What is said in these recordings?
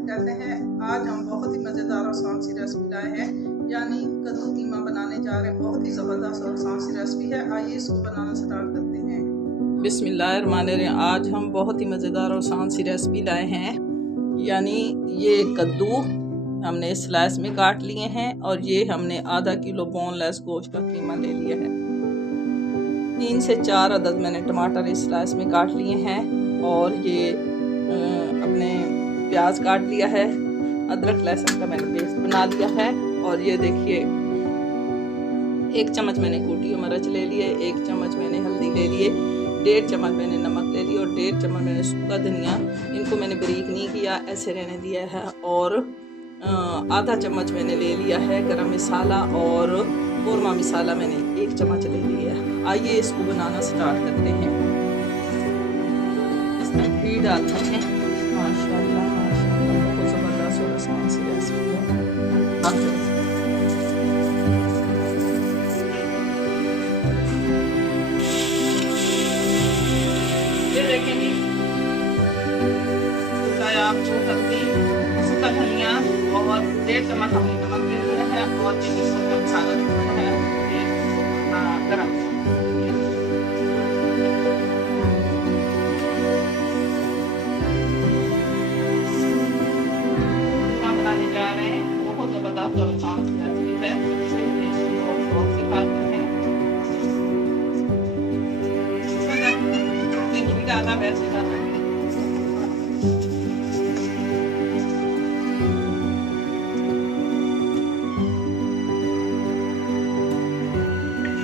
कहते हैं। आज हम बहुत ही मज़ेदार और आसान सी रेसिपी लाए हैं, यानी कद्दू कीमा बनाने जा रहे हैं। बहुत ही ज़बरदस्त और आसान सी रेसिपी है। आइए इसको बनाना स्टार्ट करते हैं। बिस्मिल्लाहिर्रहमानिर्रहीम। आज हम बहुत ही मज़ेदार और आसान सी रेसिपी लाए हैं, यानी ये कद्दू हमने स्लाइस में काट लिए हैं और ये हमने आधा किलो बोनलेस गोश्त का कीमा ले लिया है। 3 से 4 अदद मैंने टमाटर इस स्लाइस में काट लिए हैं और ये अपने प्याज काट लिया है। अदरक लहसुन का मैंने पेस्ट बना लिया है। और ये देखिए 1 चम्मच मैंने कूटी हुई मिर्च ले लिए, 1 चम्मच मैंने हल्दी ले लिए, 1.5 चम्मच मैंने नमक ले लिया और 1.5 चम्मच मैंने सूखा धनिया, इनको मैंने बारीक नहीं किया, ऐसे रहने दिया है। और आधा चम्मच मैंने ले लिया है गरम मसाला और कौरमा मसाला मैंने 1 चम्मच ले लिया है। आइए इसको बनाना स्टार्ट करते हैं। इसमें घी डालते हैं। माशाल्लाह माशाल्लाह, बहुत ज़बरदस्त और आसान सी रेसिपी है। ये देखेंगे आपको हल्दी, सूखा धनिया और 1.5 चम्मच हमने नमक ले लिया है और मसाला है गरम। बनाने जा रहे हैं, बहुत ज़बरदस्त और आसान रेसिपी है। डाला वैसे डाला है।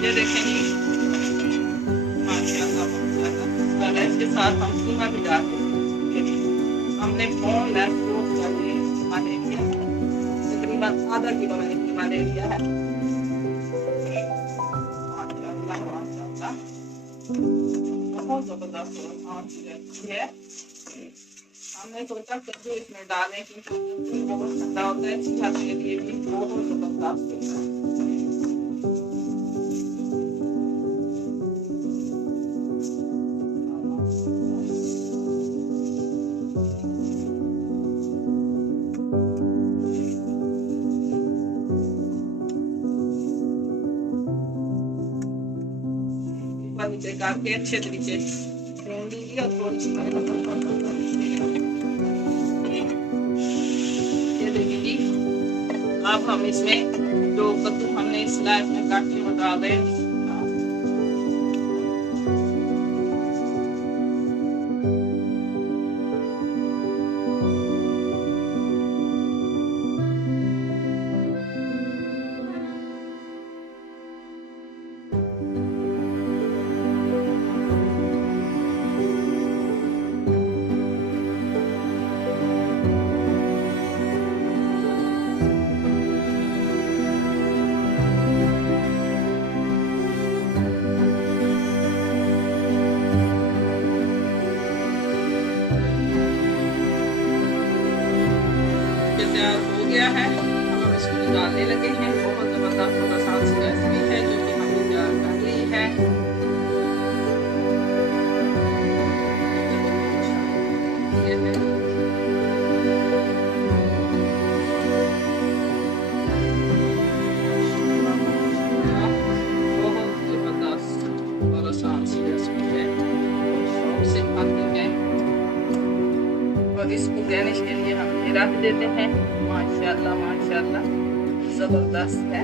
ये देखेंगे माशाल्लाह माशाल्लाह। इसके साथ हम कीमा भी डालते हैं। हमने बोनलेस गोश्त का कीमा ले लिया है, तकरीबन आधा किलो मैंने कीमा ले लिया है। माशाल्लाह माशाल्लाह, बहुत ज़बरदस्त और आसान सी रेसिपी है। हमने सोचा कद्दू इसमें डालें क्योंकि बहुत ठंडा होता है, सेहत के लिए भी बहुत ज़बरदस्त होता है। नीचे काट के अच्छे तरीके भून लीजिए और थोड़ी सी ये देखिए। अब हम इसमें जो कद्दू हमने स्लाइस में काट के बता दें। तैयार हो गया है। हम इसको निकालने लगे हैं। बहुत ज़बरदस्त और आसान सी रेसिपी है जो कि हमने तैयार कर ली है। ये है बहुत ज़बरदस्त और आसान सी रेसिपी है, शौक से खाते हैं। और इसको गार्निश के लिए हम रख देते हैं। माशाल्लाह माशाल्लाह ज़बरदस्त है।